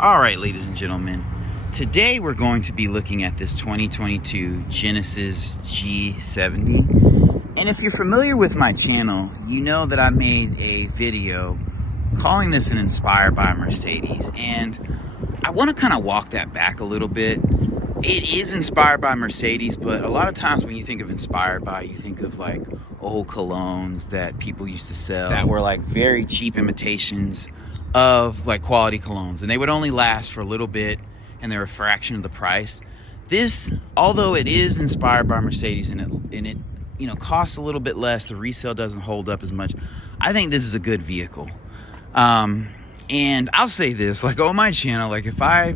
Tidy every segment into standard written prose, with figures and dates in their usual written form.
All right, ladies and gentlemen, today we're going to be looking at this 2022 Genesis G70. And if you're familiar with my channel, you know that I made a video calling this an Inspired by Mercedes. And I want to kind of walk that back a little bit. It is inspired by Mercedes, but a lot of times when you think of inspired by, you think of like old colognes that people used to sell that were like very cheap imitations of like quality colognes, and they would only last for a little bit and they're a fraction of the price. This, although it is inspired by Mercedes and it you know costs a little bit less, the resale doesn't hold up as much, I think this is a good vehicle. And I'll say this, like on my channel, like if I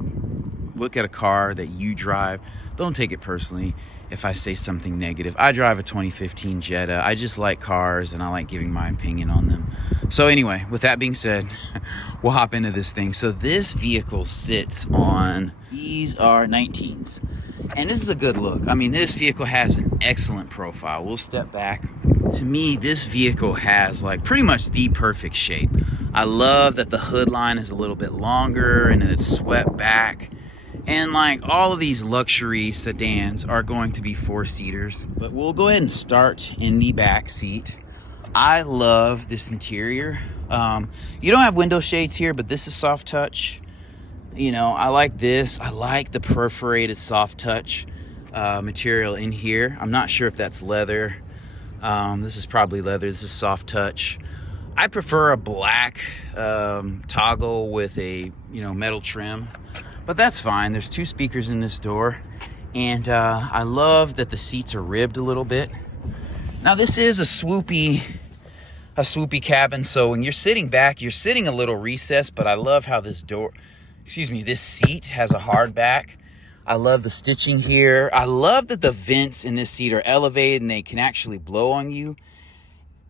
look at a car that you drive, don't take it personally if I say something negative. I drive a 2015 Jetta. I just like cars and I like giving my opinion on them. So anyway, with that being said, we'll hop into this thing. So this vehicle sits on, these are 19s. And this is a good look. I mean, this vehicle has an excellent profile. We'll step back. To me, this vehicle has like pretty much the perfect shape. I love that the hood line is a little bit longer and it's swept back. And like all of these luxury sedans are going to be 4-seaters, but we'll go ahead and start in the back seat. I love this interior. You don't have window shades here, but this is soft touch. You know, I like this. I like the perforated soft touch material in here. I'm not sure if that's leather. This is probably leather. This is soft touch. I prefer a black toggle with a metal trim. But that's fine. There's 2 speakers in this door. And I love that the seats are ribbed a little bit. Now this is a swoopy cabin. So when you're sitting back, you're sitting a little recessed, but I love how this seat has a hard back. I love the stitching here. I love that the vents in this seat are elevated and they can actually blow on you.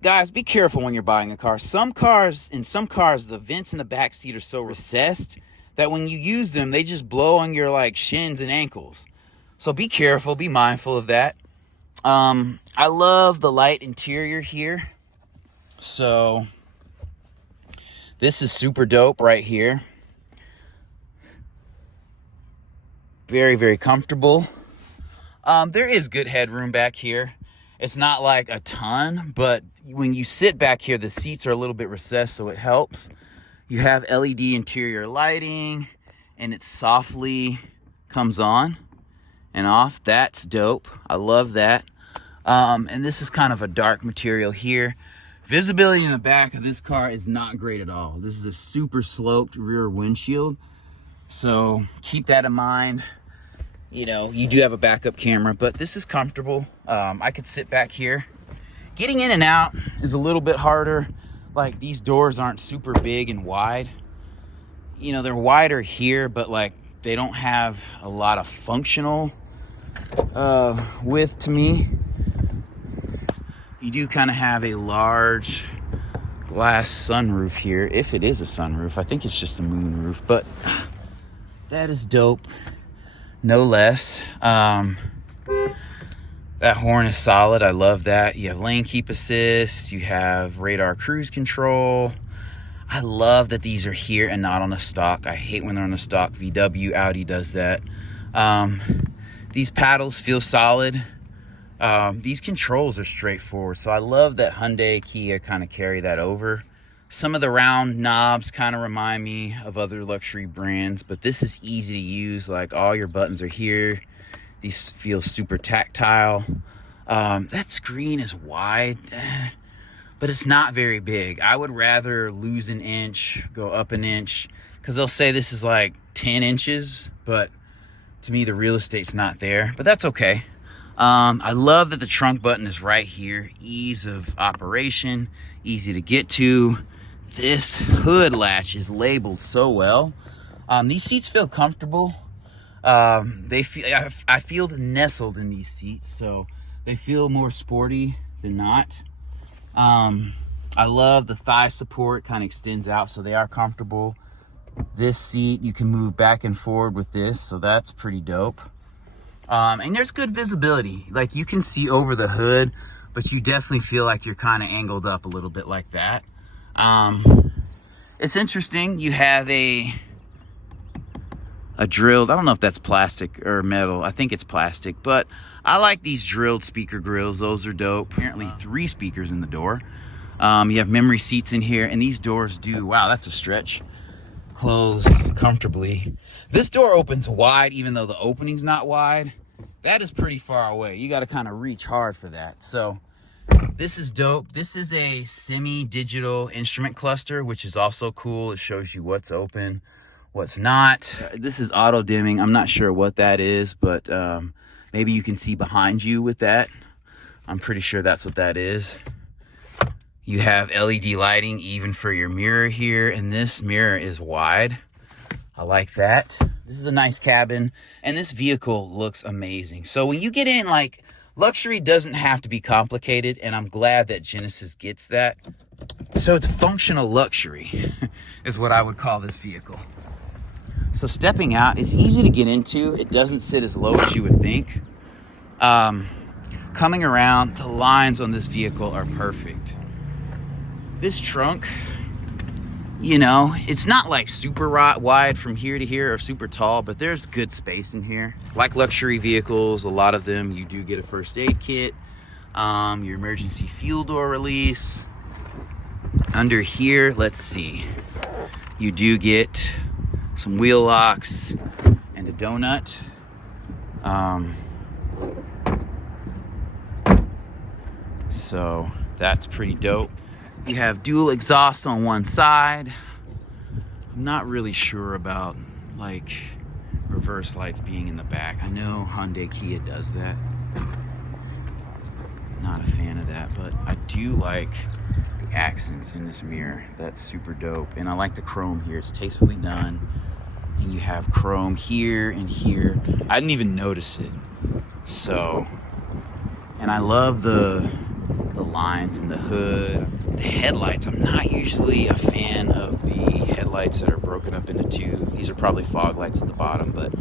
Guys, be careful when you're buying a car. In some cars, the vents in the back seat are so recessed that when you use them, they just blow on your like shins and ankles. So be careful, be mindful of that. I love the light interior here. So this is super dope right here. Very, very comfortable. There is good headroom back here. It's not like a ton, but when you sit back here, the seats are a little bit recessed, so it helps. You have LED interior lighting, and it softly comes on and off. That's dope. I love that. And this is kind of a dark material here. Visibility in the back of this car is not great at all. This is a super sloped rear windshield, so keep that in mind. You know, you do have a backup camera, but this is comfortable. I could sit back here. Getting in and out is a little bit harder. Like these doors aren't super big and wide. You know, they're wider here, but like they don't have a lot of functional width to me. You do kind of have a large glass sunroof here, if it is a sunroof. I think it's just a moonroof, but that is dope, no less. That horn is solid. I love that. You have lane keep assist. You have radar cruise control. I love that these are here and not on a stock. I hate when they're on a stock. VW, Audi does that. These paddles feel solid. These controls are straightforward. So I love that Hyundai, Kia kind of carry that over. Some of the round knobs kind of remind me of other luxury brands, but this is easy to use. Like all your buttons are here. These feel super tactile. That screen is wide, but it's not very big. I would rather lose an inch, go up an inch, because they'll say this is like 10 inches, but to me, the real estate's not there, but that's okay. I love that the trunk button is right here. Ease of operation, easy to get to. This hood latch is labeled so well. These seats feel comfortable. I feel nestled in these seats, so they feel more sporty than not. I love the thigh support, kind of extends out, so they are comfortable. This seat, you can move back and forward with this, so that's pretty dope. And there's good visibility. Like you can see over the hood, but you definitely feel like you're kind of angled up a little bit like that. It's interesting. You have a a drilled, I don't know if that's plastic or metal. I think it's plastic, but I like these drilled speaker grills. Those are dope. Apparently 3 speakers in the door. You have memory seats in here, and these doors do, wow, that's a stretch, close comfortably. This door opens wide, even though the opening's not wide. That is pretty far away. You got to kind of reach hard for that. So this is dope. This is a semi-digital instrument cluster, which is also cool. It shows you what's open, what's not. This is auto dimming. I'm not sure what that is, but maybe you can see behind you with that. I'm pretty sure that's what that is. You have LED lighting even for your mirror here, and this mirror is wide. I like that. This is a nice cabin, and this vehicle looks amazing. So when you get in, like, luxury doesn't have to be complicated, and I'm glad that Genesis gets that. So it's functional luxury is what I would call this vehicle. So stepping out, it's easy to get into. It doesn't sit as low as you would think. Coming around, the lines on this vehicle are perfect. This trunk, you know, it's not like super wide from here to here or super tall, but there's good space in here. Like luxury vehicles, a lot of them, you do get a first aid kit, your emergency fuel door release. Under here, let's see, you do get some wheel locks and a donut. So that's pretty dope. You have dual exhaust on one side. I'm not really sure about like reverse lights being in the back. I know Hyundai Kia does that. Not a fan of that, but I do like the accents in this mirror. That's super dope. And I like the chrome here. It's tastefully done. And you have chrome here and here. I didn't even notice it. So, and I love the lines in the hood. The headlights, I'm not usually a fan of the headlights that are broken up into 2. These are probably fog lights at the bottom, but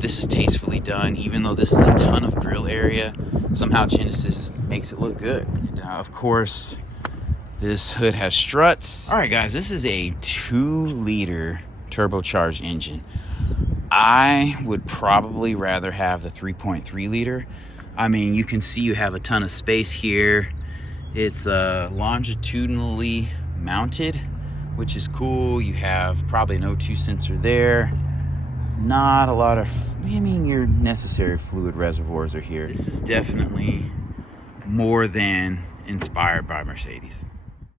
this is tastefully done. Even though this is a ton of grill area, somehow Genesis makes it look good. And of course, this hood has struts. All right, guys, this is a 2-liter turbocharged engine. I would probably rather have the 3.3 liter. I mean, you can see you have a ton of space here. It's longitudinally mounted, which is cool. You have probably an O2 sensor there. Not a lot of, I mean, your necessary fluid reservoirs are here. This is definitely more than inspired by Mercedes.